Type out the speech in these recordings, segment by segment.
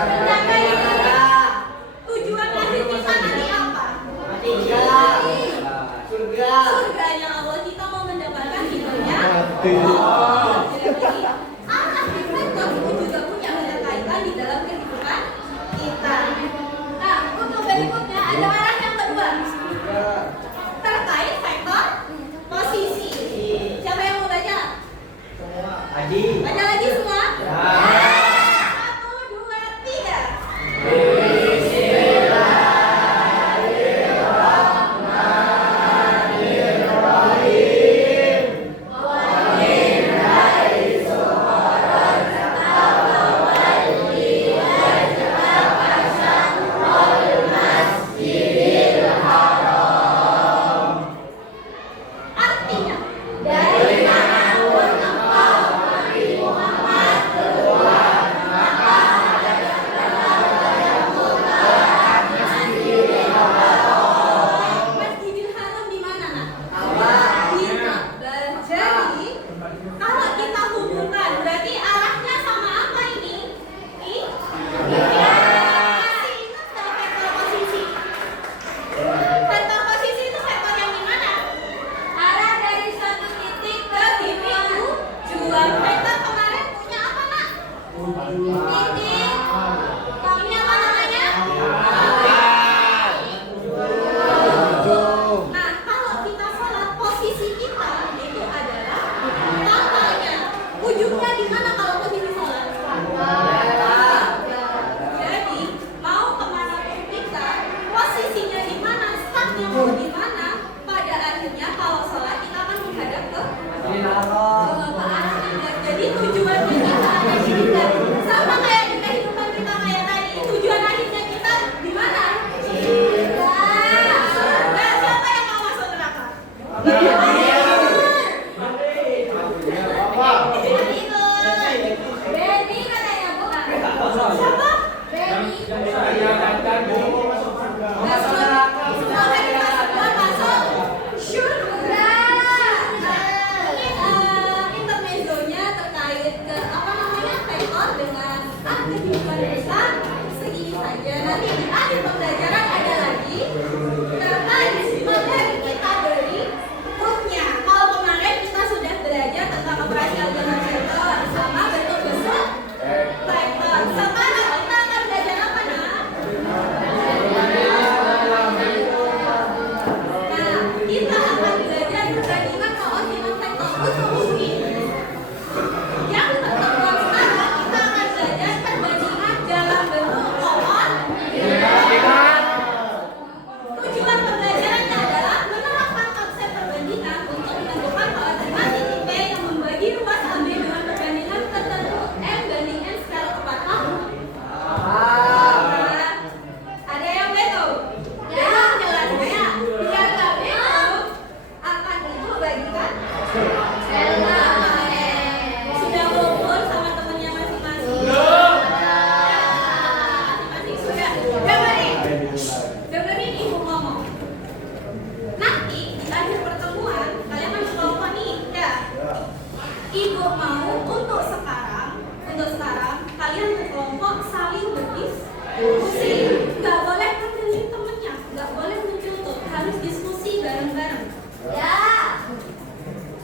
Neraka ini tujuan akhir kita nanti apa? Surga. Surganya Allah, kita mau mendapatkan hidupnya. Mati. Arah reflektor itu juga punya keterkaitan di dalam kehidupan kita. Nah, untuk berikutnya ada arah yang kedua terkait vektor posisi. Siapa yang mau baca? Aji. Baca lagi semua. Ya. 1, 2, 3. Artinya, dari manapun engkau Nabi Muhammad keluar, maka Masjidil Haram di mana, Nak? Di Ka'bah. Jadi, kalau kita hubungkan, berarti arahnya sama apa ini? Masih ingat nggak vektor posisi? Vektor posisi itu vektor yang di mana? Arah dari suatu titik ke titik tujuan. Vektor kemarin punya apa, Nak? Titik. Ini apa namanya? Nah, kalau kita sholat, posisi kita itu adalah tanggalnya. Ujungnya di mana kalau posisi sholat? Jadi, mau kemana pun kita, posisinya di mana, startnya mau di mana, pada akhirnya kalau sholat kita akan menghadap ke arah kiblat. Jadi tujuannya kita ada di kiblat. Sama kayak di kehidupan kita kayak tadi, tujuan akhirnya kita di mana? Nah, siapa yang mau masuk neraka? Benny katanya, Bu. Siapa? Benny. Nah, semua dari kelas 2 masuk surga. Ini intermezzonya terkait ke apa namanya vektor dengan kehidupan kita segini saja. Nanti di akhir pembelajaran ada lagi terkait materi kita berikutnya. Kalau kemarin kita sudah belajar tentang operasi algoritma sama bentuk-bentuk vektor. Sekarang kita akan belajar apa, Nak? Nah, kita akan belajar perbandingan koordinat vektor untuk ini. Yang pertemuan sekarang kita akan belajar perbandingan dalam bentuk koordinat. Tujuan pembelajarannya adalah menerapkan konsep perbandingan untuk menentukan koordinat titik P yang membagi ruas AB dengan perbandingan tertentu M banding N secara tepat. Ada yang beto? Belum jelasnya. Biar nggak beto, akan Ibu bagikan sudah ngumpul sama temennya masing-masing. Masing-masing sudah. Dengerin Ibu ngomong. Nanti di akhir pertemuan kalian kan berkelompok nih, ya. Ibu mau untuk sekarang kalian berkelompok saling berdiskusi. Nggak boleh ngandelin temennya, nggak boleh mencontoh, harus diskusi bareng-bareng. Ya.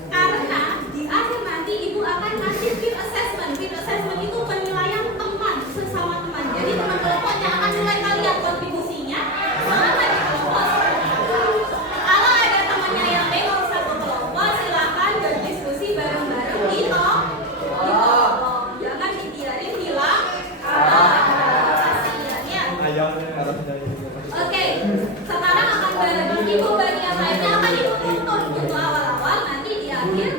Karena di akhir nanti Ibu akan ngasih peer assessment. Peer assessment itu penilaian teman sesama teman. Jadi teman kelompoknya akan nilai kalian kontribusinya selama di kelompok. Kalau ada temannya yang bengong satu kelompok, silakan berdiskusi bareng-bareng di kelompok. Jangan dibiarin hilang. Kasihan ya. Oke, sekarang akan Ibu bagian lainnya akan Ibu tuntun untuk awal-awal, nanti di akhir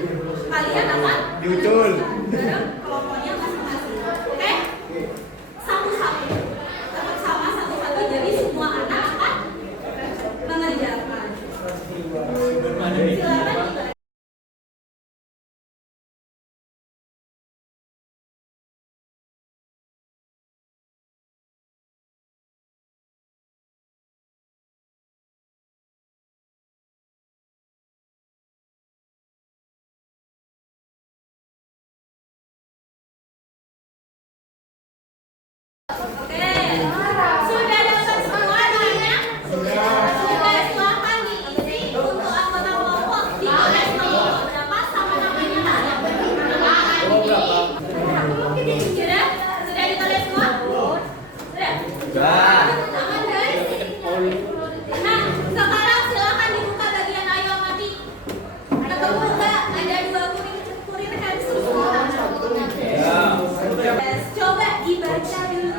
kalian akan Diucul. bareng kelompoknya masing-masing. Oke? Satu-satu. Tetap sama satu-satu. Jadi semua anak akan mengerjakan. Silakan. Enggak. Aman guys. Nah, sekarang silakan dibuka bagian ayo mati. Ketemu enggak? Ada dua kurir handsome. Yes, coba dibaca dulu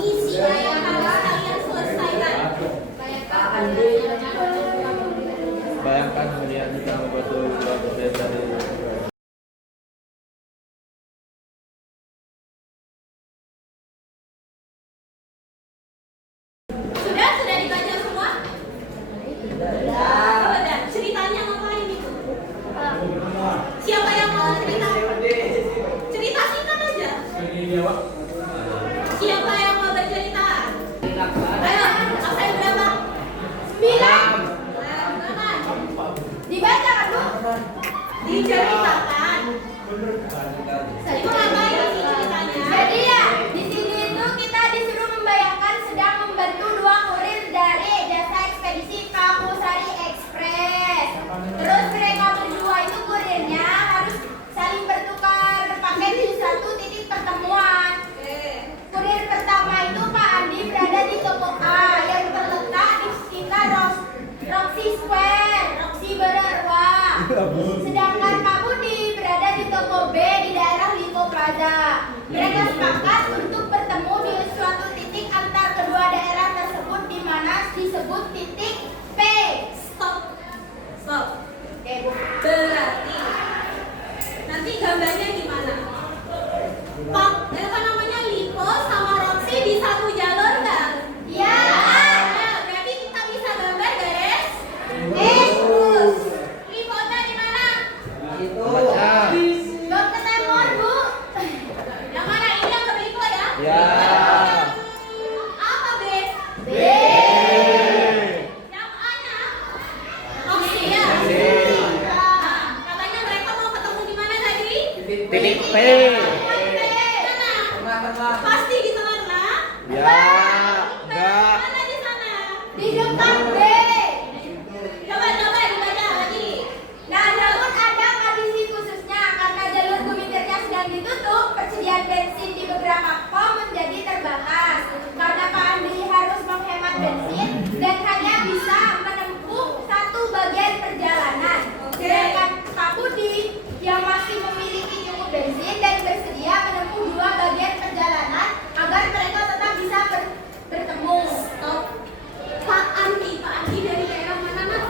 isinya yang harus kalian selesaikan. Bayangkan hunian kamu betul dari Sudah dibaca semua? Sudah. Ceritanya ngapain itu? Siapa yang mau cerita? Cerita singkat aja. Siapa yang mau bercerita? Ayo, absen berapa? 9. Dibaca kan Bu? Diceritakan. Ibu ngapain sih ceritanya? Jadi ya, di sini itu kita disuruh membayangkan sedang membantu dua kurir dari jasa ekspedisi Kamusari Express. Terus mereka berdua itu kurirnya harus saling bertukar paket di satu titik pertemuan. Kurir pertama itu Pak Andi berada di toko A yang terletak di sekitar Roxy Square, Roxy Bererwa. Sedangkan Pak Budi berada di toko B di daerah Lipo Plaza. Mereka sepakat untuk bertemu di suatu titik antar kedua daerah tersebut di mana disebut titik P. Stop. Oke, Bu. Berarti nanti gambarnya gimana? Pak, apa namanya Lipo sama Roxy di satu jalur nggak? Ya. Nah, berarti kita bisa gambar garis. Terus. Liponya di mana? Itu. Belum ketemu, Bu. Yang mana ini yang ke Lipo ya? Ya. Apa B? B. Yang A-nya? Roxy ya? Nah, katanya mereka mau ketemu di mana tadi? titik P. Mana? Pasti di tengah-tengah. Ya. Enggak. Mana di sana? Di depan B. Coba dibaca lagi. Nah, namun ada kondisi khususnya karena jalur Gumitirnya sedang ditutup, persediaan bensin di beberapa pom menjadi terbatas. Karena Pak Andi harus menghemat bensin dan hanya bisa menempuh satu bagian perjalanan. Sedangkan Pak Budi yang masih memiliki cukup bensin dan bersedia menempuh dua bagian perjalanan agar mereka tetap bisa bertemu. Stop. Pak Andi dari daerah mana nak?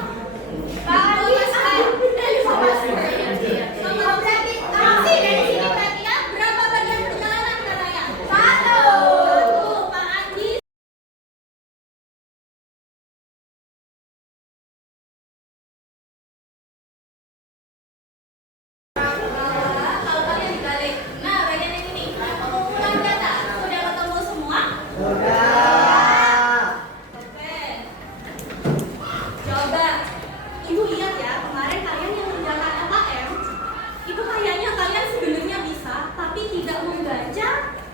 Pak Andi Dari Papua. Oh, berarti Roxy dari sini berarti ya berapa bagian perjalanan katanya? satu. Pak Andi. Kalau kalian dibalik, nah bagian yang ini pengumpulan data sudah ketemu semua? Oke. Coba Ibu lihat ya, kemarin kalian yang mengerjakan LKM itu kayaknya kalian sebenarnya bisa, tapi tidak membaca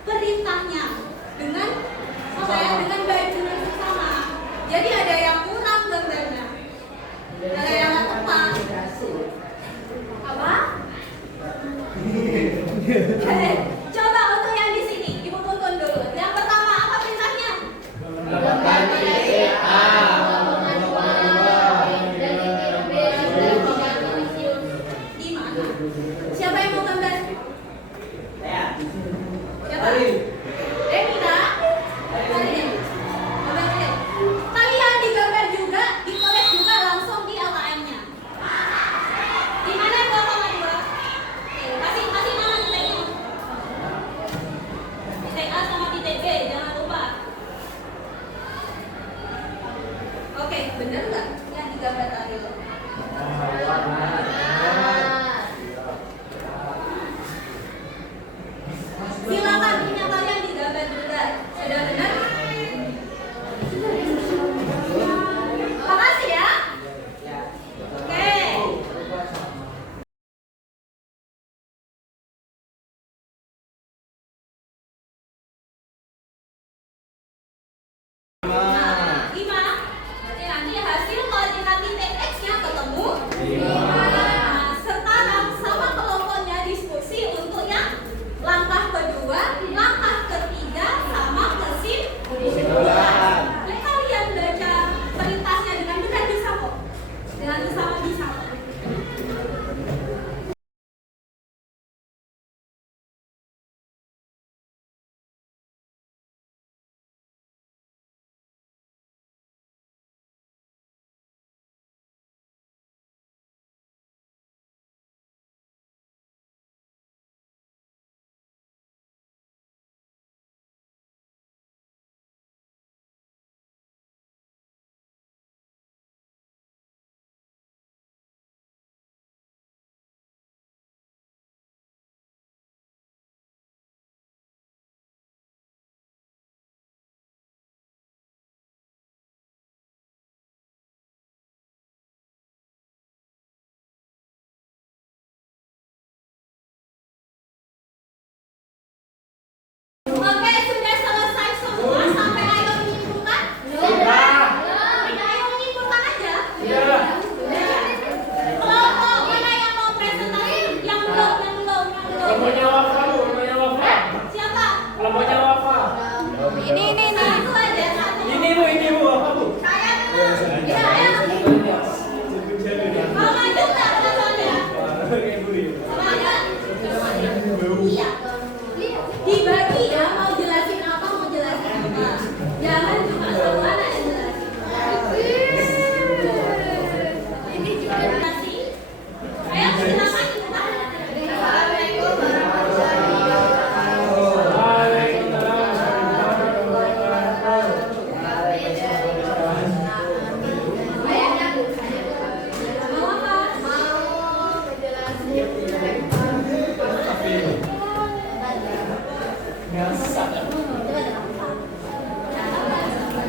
perintahnya dengan apa ya, dengan baik, dengan seksama. Jadi ada yang kurang gambarnya, ada yang nggak tepat. Apa? Oke, coba untuk yang di sini, Ibu tuntun dulu. Yang pertama apa perintahnya? Dapatkan titik A. Di mana? Siapa yang mau gambar? Siapa? Nina? Arin. Gambar deh. Kalian digambar juga, dikolek juga langsung di LKM-nya. Di mana 2,2? Kasih nama titiknya. Titik A sama titik B, jangan lupa. Oke, bener nggak yang digambar Ariel? Silakan punya kalian digambar juga. Sudah benar? Makasih ya. Oke. Nah, 5. Berarti nanti hasil koordinat titik X-nya Jangan cuma satu anak yang jelasin. Ini juga nasi. Ayo silakan kita. Assalamualaikum warahmatullahi Mau apa?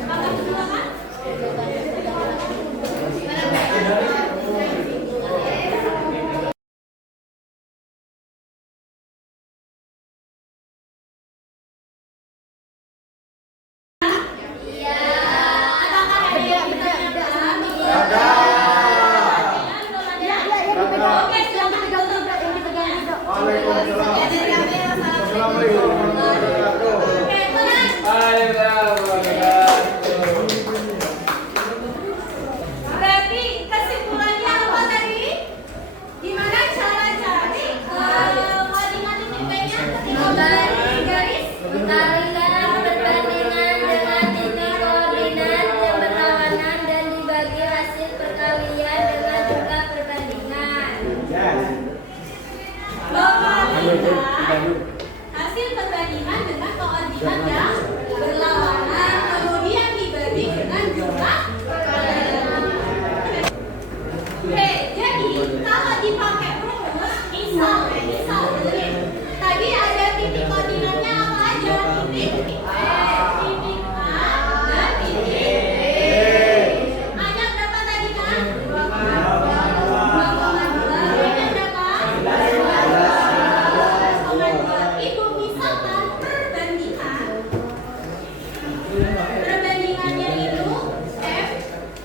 Apa kedua kan? Apakah ada yang ditanyakan? Oke, silakan ditutup. Oke, tenang. Berarti kesimpulannya apa tadi? Gimana cara cari kalimat titik P-nya ketika garis? Kalikan perbandingan dengan titik koordinat yang berlawanan dan dibagi hasil perkalian dengan jumlah perbandingan. Membandingkan hasil perbandingan dengan koordinat yang berlawanan, kemudian dibagi dengan jumlah perbandingan. Oke, jadi kalau dipakai rumus, misal dengerin. Tadi ada titik koordinatnya apa aja? Titik P, titik A, dan titik B. A-nya berapa tadi kan? 2,2. B-nya berapa? 11,2. Ibu misalkan perbandingannya itu F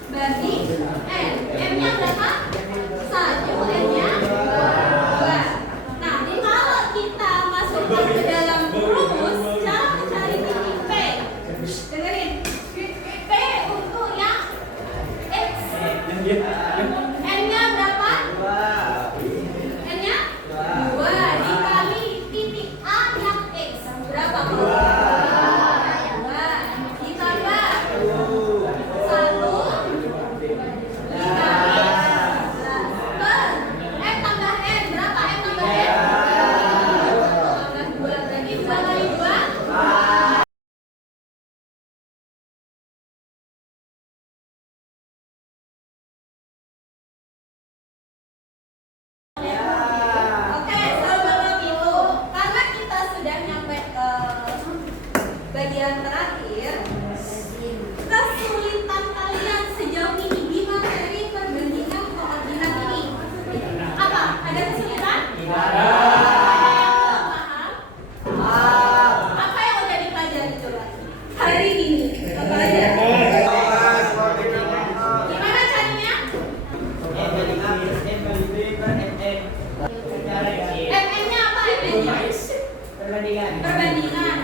banding N. M-nya berapa? 1, N-nya 2. Nah, kalau kita masukkan ke dalam rumus, cara mencari titik P. Dengerin. P untuk yang X. N-nya berapa? N-nya 2 dikali titik A yang X. Berapa? 2 ditambah 1 dikali 11 per M tambah N. Berapa M tambah N? Tambah 2. Berarti 2 kali 2. Oke, sebelum itu, karena kita sudah nyampe ke bagian terakhir, kesulitan kalian sejauh ini di materi perbandingan koordinat ini apa? Ada kesulitan? Ada yang belum paham? Apa yang udah dipelajari coba? Hari ini apa aja? Gimana caranya? MM-nya apa MM-nya? Perbandingan.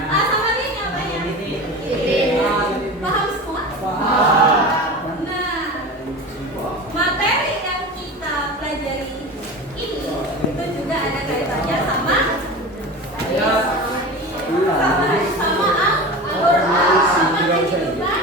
A sama B-nya apa ya? Paham semua? Nah, materi yang kita pelajari ini itu juga ada kaitannya sama Al-Quran, sama kehidupan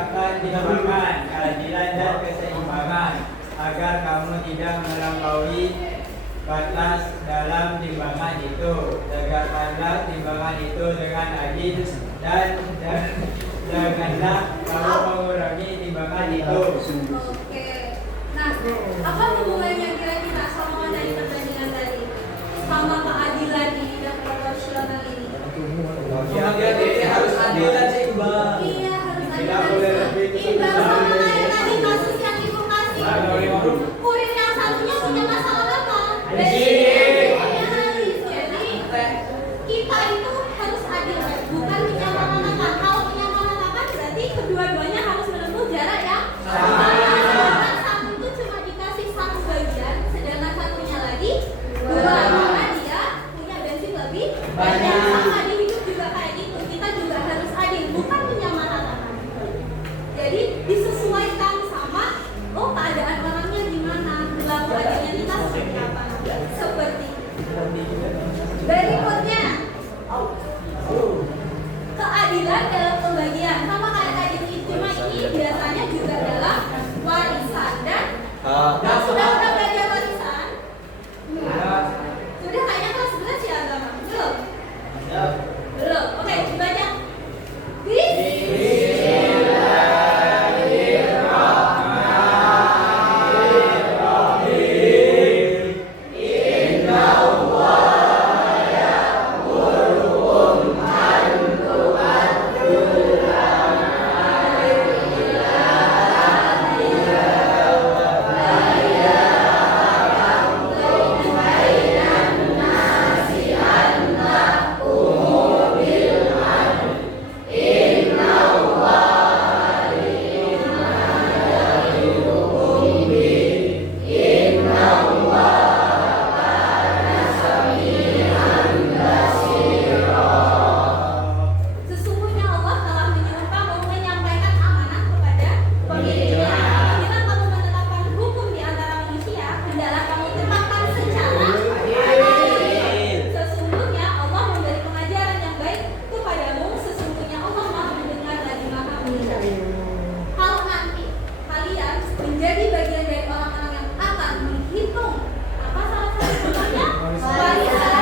tegakkan timbangan, keadilan dan keseimbangan agar kamu tidak melampaui batas dalam timbangan itu. Tegakkanlah timbangan itu dengan adil dan janganlah kamu mengurangi timbangan itu. Oke. Nah, apa hubungannya kira-kira sama dari perbandingan tadi? Sama keadilan ini dan proporsional ini? Ini harus adil dan seimbang. Iya, harus Tidak ada boleh lebih imbang sama kayak tadi kasus yang ibu kasih. Kurir yang satunya punya masalah apa? Jadi kita itu harus adil, bukan menyamaratakan. Kalau menyamaratakan berarti kedua-duanya harus menempuh jarak yang sama. Satu itu cuma dikasih satu bagian, sedangkan satunya lagi dua, karena dia punya bensin lebih banyak. Sama di hidup juga kayak gitu, kita juga harus adil, bukan menyamaratakan. Jadi disesuaikan sama keadaan orangnya gimana, berlaku adilnya kita seperti apa. Seperti berikutnya, keadilan dalam pembagian sama kayak tadi, cuma ini biasanya juga dalam warisan dan sudah belajar warisan. Sudah kayaknya kelas 11 ya agama? Belum? Belum. Oke, dibaca. Sesungguhnya Allah telah menyuruh kamu menyampaikan amanah kepada pemiliknya. Apabila kamu menetapkan hukum di antara manusia, hendaklah kamu tetapkan secara adil. Sesungguhnya Allah memberi pengajaran yang baik kepadamu. Sesungguhnya Allah Maha Mendengar lagi Maha Melihat. Kalau nanti kalian menjadi bagian dari orang-orang yang akan menghitung apa salah satu hukumnya warisan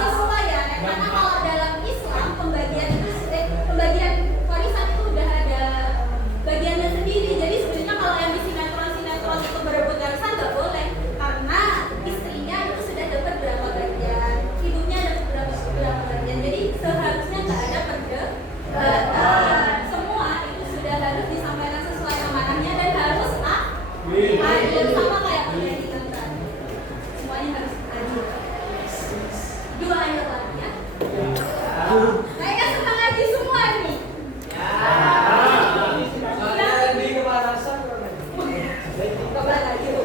sesuai ya, karena kalau dalam Islam pembagian warisan itu udah ada bagiannya sendiri. Jadi sebenarnya kalau yang di sinetron itu berebut warisan nggak boleh, karena istrinya itu sudah dapat berapa bagian, ibunya dapat berapa bagian. Jadi seharusnya nggak ada perdebatan. Semua itu sudah harus disampaikan sesuai amanahnya dan harus adil sama kayak pendidikan tadi. Semuanya harus adil. Dua ayat lagi ya. Kayaknya senang ngaji semua nih. Coba lagi Bu.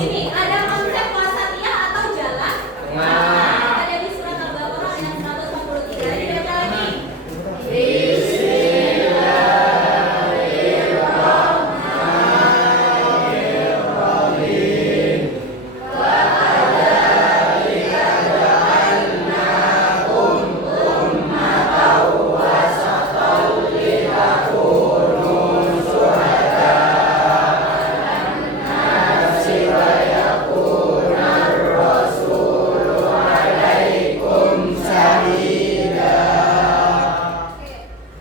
Sini ada konsep wasatiyah atau jalan. Ada di surat Al-Baqarah ayat 153. Dibaca lagi.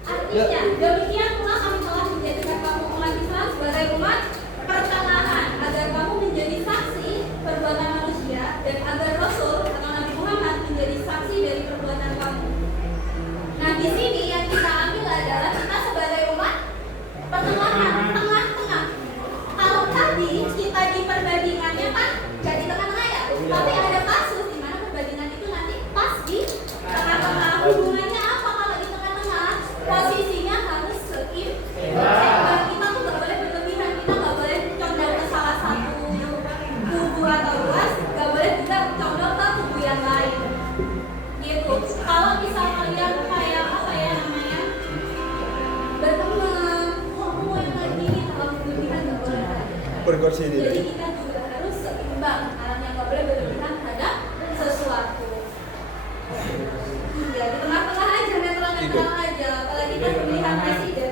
Artinya, demikian pula kami telah menjadikan kamu umat Islam sebagai umat pertengahan, agar kamu menjadi saksi perbuatan manusia dan agar Rasul atau Nabi Muhammad menjadi saksi dari perbuatan kamu. Nah, di sini yang kita ambil adalah kita sebagai umat pertengahan, tengah-tengah. Kalau tadi kita di perbandingannya kan jadi tengah-tengah ya, tapi ada kasus di mana perbandingan itu nanti pas di tengah-tengah. Hubungannya apa kalau di tengah-tengah? Posisinya harus seimbang. Kita tuh nggak boleh berlebihan, kita nggak boleh condong ke salah satu kubu atau luas, nggak boleh juga condong ke kubu yang lain. Gitu. Kalau misal kalian kayak apa ya namanya berteman, mau yang kayak gini terlalu berlebihan nggak boleh. Berkursi Jadi kita juga harus seimbang, arahnya nggak boleh berlebihan terhadap sesuatu. Iya, di tengah-tengah aja, netral aja. Apalagi kan pemilihan presiden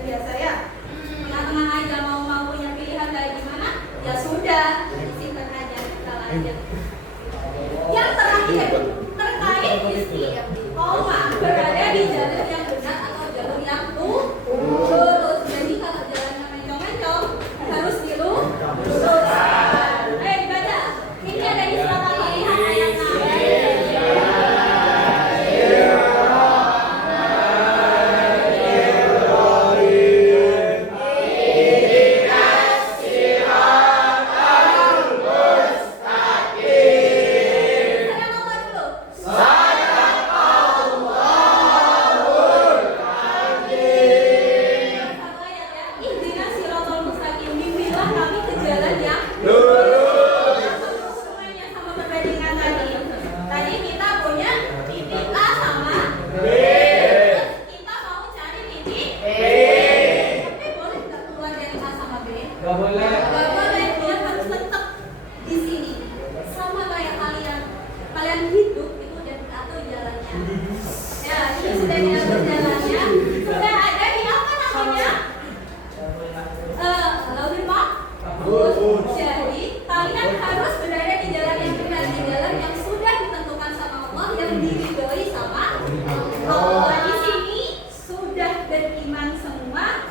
Nggak boleh. Gak boleh, dia harus tetap di sini. Sama kayak kalian hidup itu udah diatur jalannya. Ya, itu sudah diatur jalannya. Sudah ada di apa namanya? Laudir mahfuz. Jadi kalian harus berada di jalan yang benar, di jalan yang sudah ditentukan sama Allah, yang diridhoi sama Allah. Di sini sudah beriman semua.